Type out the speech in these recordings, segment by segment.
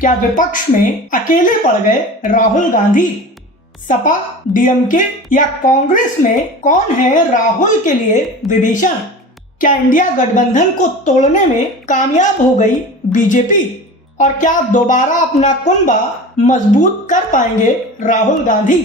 क्या विपक्ष में अकेले पड़ गए राहुल गांधी? सपा, डीएमके या कांग्रेस में कौन है राहुल के लिए विभीषण? क्या इंडिया गठबंधन को तोड़ने में कामयाब हो गई बीजेपी? और क्या दोबारा अपना कुनबा मजबूत कर पाएंगे राहुल गांधी?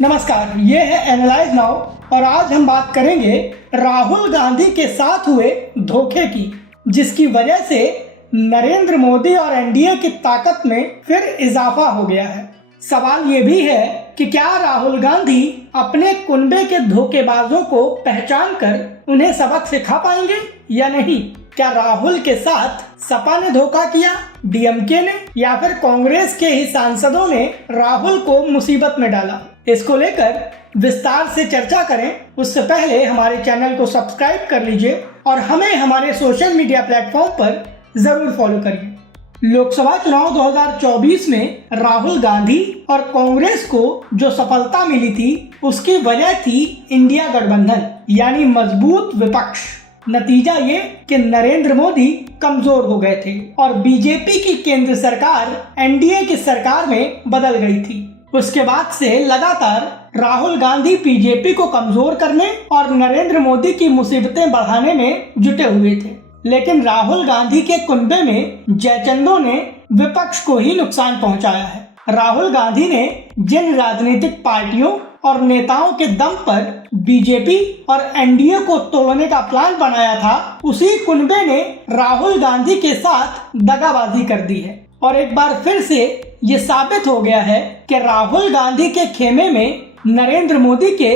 नमस्कार, ये है एनालाइज नाउ और आज हम बात करेंगे राहुल गांधी के साथ हुए धोखे की, जिसकी वजह से नरेंद्र मोदी और एनडीए की ताकत में फिर इजाफा हो गया है। सवाल ये भी है कि क्या राहुल गांधी अपने कुनबे के धोखेबाजों को पहचान कर उन्हें सबक सिखा पाएंगे या नहीं? क्या राहुल के साथ सपा ने धोखा किया, डीएमके ने, या फिर कांग्रेस के ही सांसदों ने राहुल को मुसीबत में डाला? इसको लेकर विस्तार से चर्चा करें उससे पहले हमारे चैनल को सब्सक्राइब कर लीजिए और हमें हमारे सोशल मीडिया प्लेटफॉर्म पर जरूर फॉलो करिए। लोकसभा चुनाव 2024 में राहुल गांधी और कांग्रेस को जो सफलता मिली थी उसकी वजह थी इंडिया गठबंधन, यानी मजबूत विपक्ष। नतीजा ये कि नरेंद्र मोदी कमजोर हो गए थे और बीजेपी की केंद्र सरकार एनडीए की सरकार में बदल गई थी। उसके बाद से लगातार राहुल गांधी बीजेपी को कमजोर करने और नरेंद्र मोदी की मुसीबतें बढ़ाने में जुटे हुए थे। लेकिन राहुल गांधी के कुनबे में जयचंदों ने विपक्ष को ही नुकसान पहुंचाया है। राहुल गांधी ने जिन राजनीतिक पार्टियों और नेताओं के दम पर बीजेपी और एनडीए को तोड़ने का प्लान बनाया था, उसी कुनबे ने राहुल गांधी के साथ दगाबाजी कर दी है। और एक बार फिर से ये साबित हो गया है कि राहुल गांधी के खेमे में नरेंद्र मोदी के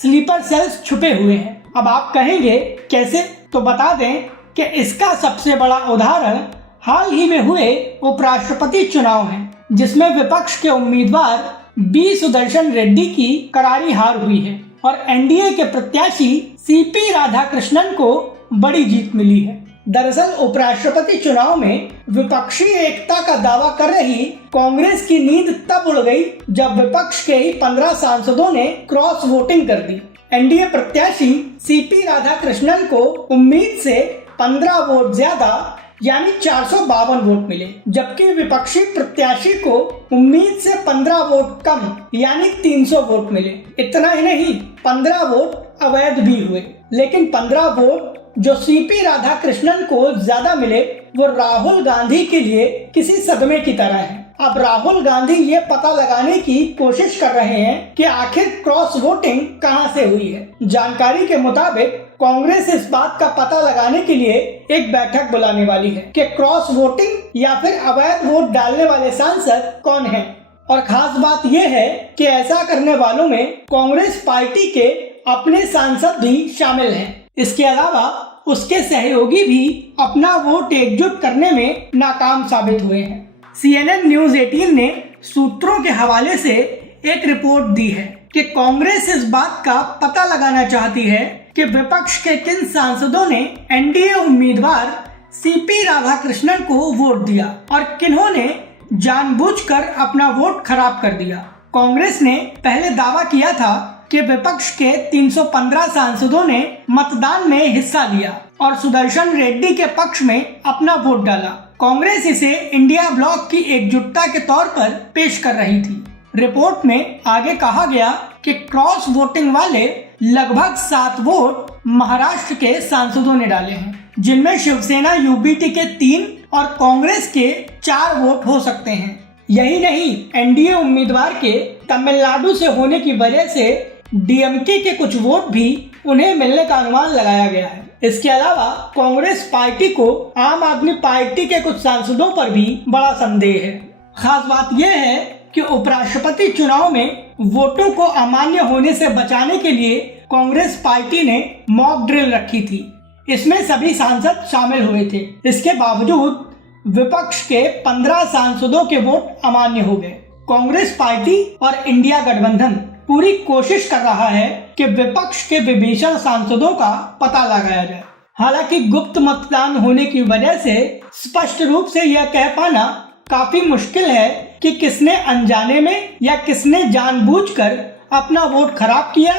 स्लीपर सेल्स छुपे हुए हैं। अब आप कहेंगे कैसे? तो बता दें कि इसका सबसे बड़ा उदाहरण हाल ही में हुए उपराष्ट्रपति चुनाव है, जिसमें विपक्ष के उम्मीदवार बी सुदर्शन रेड्डी की करारी हार हुई है और एनडीए के प्रत्याशी सीपी राधाकृष्णन को बड़ी जीत मिली है। दरअसल उपराष्ट्रपति चुनाव में विपक्षी एकता का दावा कर रही कांग्रेस की नींद तब उड़ गई जब विपक्ष के ही 15 सांसदों ने क्रॉस वोटिंग कर दी। एनडीए प्रत्याशी सीपी राधाकृष्णन को उम्मीद से 15 वोट ज्यादा यानी 452 वोट मिले, जबकि विपक्षी प्रत्याशी को उम्मीद से 15 वोट कम यानी 300 वोट मिले। इतना ही नहीं, 15 वोट अवैध भी हुए, लेकिन 15 वोट जो सीपी राधाकृष्णन को ज्यादा मिले वो राहुल गांधी के लिए किसी सदमे की तरह है। अब राहुल गांधी ये पता लगाने की कोशिश कर रहे हैं कि आखिर क्रॉस वोटिंग कहां से हुई है। जानकारी के मुताबिक कांग्रेस इस बात का पता लगाने के लिए एक बैठक बुलाने वाली है कि क्रॉस वोटिंग या फिर अवैध वोट डालने वाले सांसद कौन हैं। और खास बात यह है कि ऐसा करने वालों में कांग्रेस पार्टी के अपने सांसद भी शामिल हैं। इसके अलावा उसके सहयोगी भी अपना वोट एकजुट करने में नाकाम साबित हुए हैं। CNN न्यूज 18 ने सूत्रों के हवाले से एक रिपोर्ट दी है कि कांग्रेस इस बात का पता लगाना चाहती है कि विपक्ष के किन सांसदों ने एनडीए उम्मीदवार सीपी राधाकृष्णन को वोट दिया और किन्होंने जानबूझकर अपना वोट खराब कर दिया। कांग्रेस ने पहले दावा किया था कि विपक्ष के 315 सांसदों ने मतदान में हिस्सा लिया और सुदर्शन रेड्डी के पक्ष में अपना वोट डाला। कांग्रेस इसे इंडिया ब्लॉक की एकजुटता के तौर पर पेश कर रही थी। रिपोर्ट में आगे कहा गया कि क्रॉस वोटिंग वाले लगभग 7 वोट महाराष्ट्र के सांसदों ने डाले हैं, जिनमें शिवसेना यूबीटी के 3 और कांग्रेस के 4 वोट हो सकते हैं। यही नहीं, एनडीए उम्मीदवार के तमिलनाडु से होने की वजह से डीएमके के कुछ वोट भी उन्हें मिलने का अनुमान लगाया गया है। इसके अलावा कांग्रेस पार्टी को आम आदमी पार्टी के कुछ सांसदों पर भी बड़ा संदेह है। खास बात यह है कि उपराष्ट्रपति चुनाव में वोटों को अमान्य होने से बचाने के लिए कांग्रेस पार्टी ने मॉक ड्रिल रखी थी। इसमें सभी सांसद शामिल हुए थे। इसके बावजूद विपक्ष के 15 सांसदों के वोट अमान्य हो गए। कांग्रेस पार्टी और इंडिया गठबंधन पूरी कोशिश कर रहा है कि विपक्ष के विभीषण सांसदों का पता लगाया जाए। हालांकि गुप्त मतदान होने की वजह से स्पष्ट रूप से यह कह पाना काफी मुश्किल है कि किसने अनजाने में या किसने जानबूझकर अपना वोट खराब किया,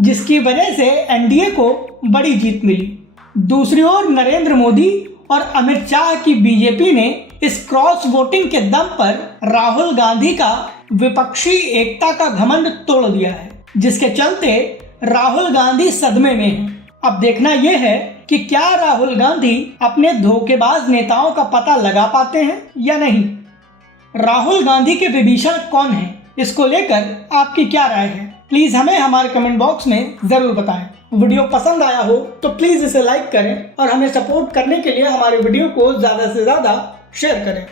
जिसकी वजह से एनडीए को बड़ी जीत मिली। दूसरी ओर नरेंद्र मोदी और अमित शाह की बीजेपी ने इस क्रॉस वोटिंग के दम पर राहुल गांधी का विपक्षी एकता का घमंड तोड़ दिया है, जिसके चलते राहुल गांधी सदमे में हैं। अब देखना यह है कि क्या राहुल गांधी अपने धोखेबाज नेताओं का पता लगा पाते हैं या नहीं। राहुल गांधी के विभीषण कौन हैं? इसको लेकर आपकी क्या राय है? प्लीज हमें हमारे कमेंट बॉक्स में जरूर बताएं। वीडियो पसंद आया हो तो प्लीज इसे लाइक करें और हमें सपोर्ट करने के लिए हमारे वीडियो को ज्यादा से ज्यादा शेयर करें।